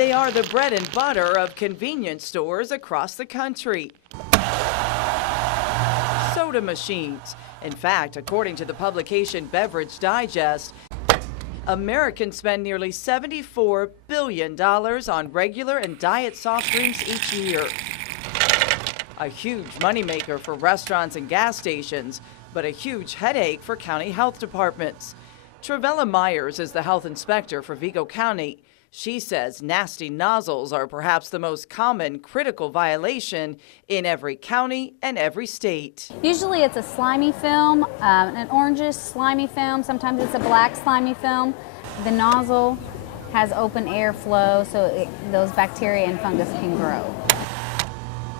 They are the bread and butter of convenience stores across the country. Soda machines. In fact, according to the publication Beverage Digest, Americans spend nearly $74 billion on regular and diet soft drinks each year. A huge moneymaker for restaurants and gas stations, but a huge headache for county health departments. Travella Myers is the health inspector for Vigo County. She says nasty nozzles are perhaps the most common critical violation in every county and every state. Usually it's a slimy film, an orangish slimy film. Sometimes it's a black slimy film. The nozzle has open air flow, so those bacteria and fungus can grow.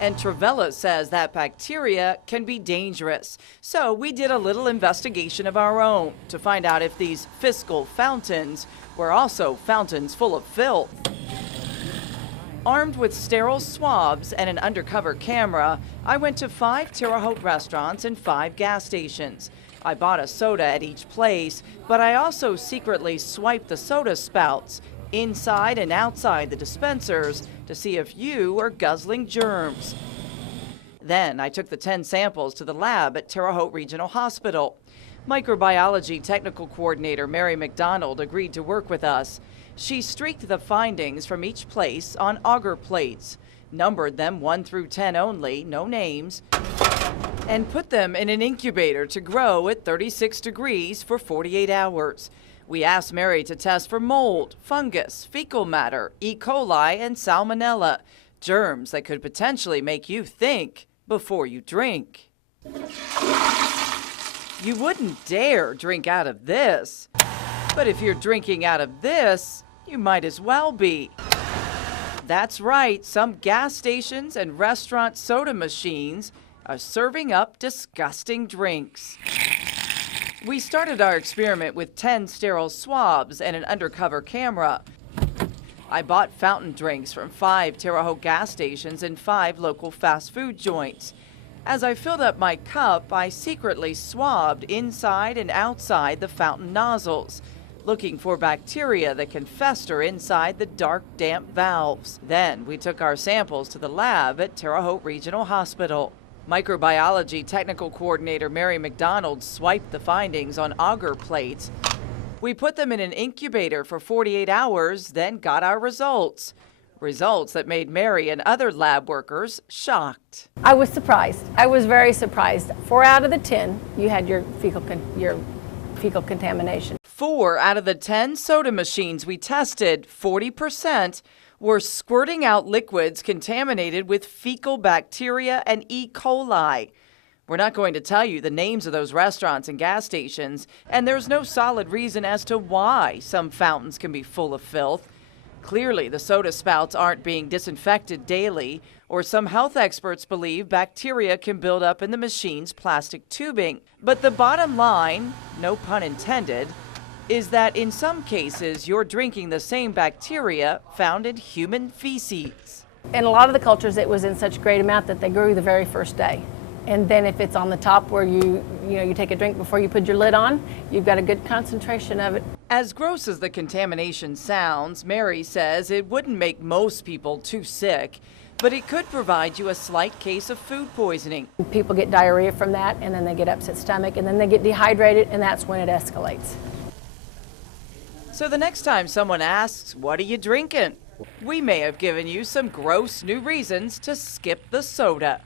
And Travella says that bacteria can be dangerous. So we did a little investigation of our own to find out if these fiscal fountains were also fountains full of filth. Armed with sterile swabs and an undercover camera, I went to 5 Terre Haute restaurants and 5 gas stations. I bought a soda at each place, but I also secretly swiped the soda spouts inside and outside the dispensers to see if you are guzzling germs. Then I took the 10 samples to the lab at Terre Haute Regional Hospital. Microbiology technical coordinator Mary McDonald agreed to work with us. She streaked the findings from each place on auger plates, numbered them 1 through 10 only, no names, and put them in an incubator to grow at 36 degrees for 48 hours. We asked Mary to test for mold, fungus, fecal matter, E. coli, and salmonella, germs that could potentially make you think before you drink. You wouldn't dare drink out of this. But if you're drinking out of this, you might as well be. That's right, some gas stations and restaurant soda machines are serving up disgusting drinks. We started our experiment with 10 sterile swabs and an undercover camera. I bought fountain drinks from 5 Terre Haute gas stations and 5 local fast food joints. As I filled up my cup, I secretly swabbed inside and outside the fountain nozzles, looking for bacteria that can fester inside the dark, damp valves. Then we took our samples to the lab at Terre Haute Regional Hospital. Microbiology technical coordinator Mary McDonald swiped the findings on auger plates. We put them in an incubator for 48 hours, then got our results. Results that made Mary and other lab workers shocked. I was surprised. I was very surprised. 4 out of the 10, you had your fecal contamination. 4 out of the 10 soda machines we tested, 40%, were squirting out liquids contaminated with fecal bacteria and E. coli. We're not going to tell you the names of those restaurants and gas stations, and there's no solid reason as to why some fountains can be full of filth. Clearly, the soda spouts aren't being disinfected daily, or some health experts believe bacteria can build up in the machine's plastic tubing. But the bottom line, no pun intended, is that in some cases you're drinking the same bacteria found in human feces. In a lot of the cultures, it was in such great amount that they grew the very first day. And then if it's on the top where you take a drink before you put your lid on, you've got a good concentration of it. As gross as the contamination sounds, Mary says it wouldn't make most people too sick, but it could provide you a slight case of food poisoning. People get diarrhea from that, and then they get upset stomach, and then they get dehydrated, and that's when it escalates. So the next time someone asks, "What are you drinking?" we may have given you some gross new reasons to skip the soda.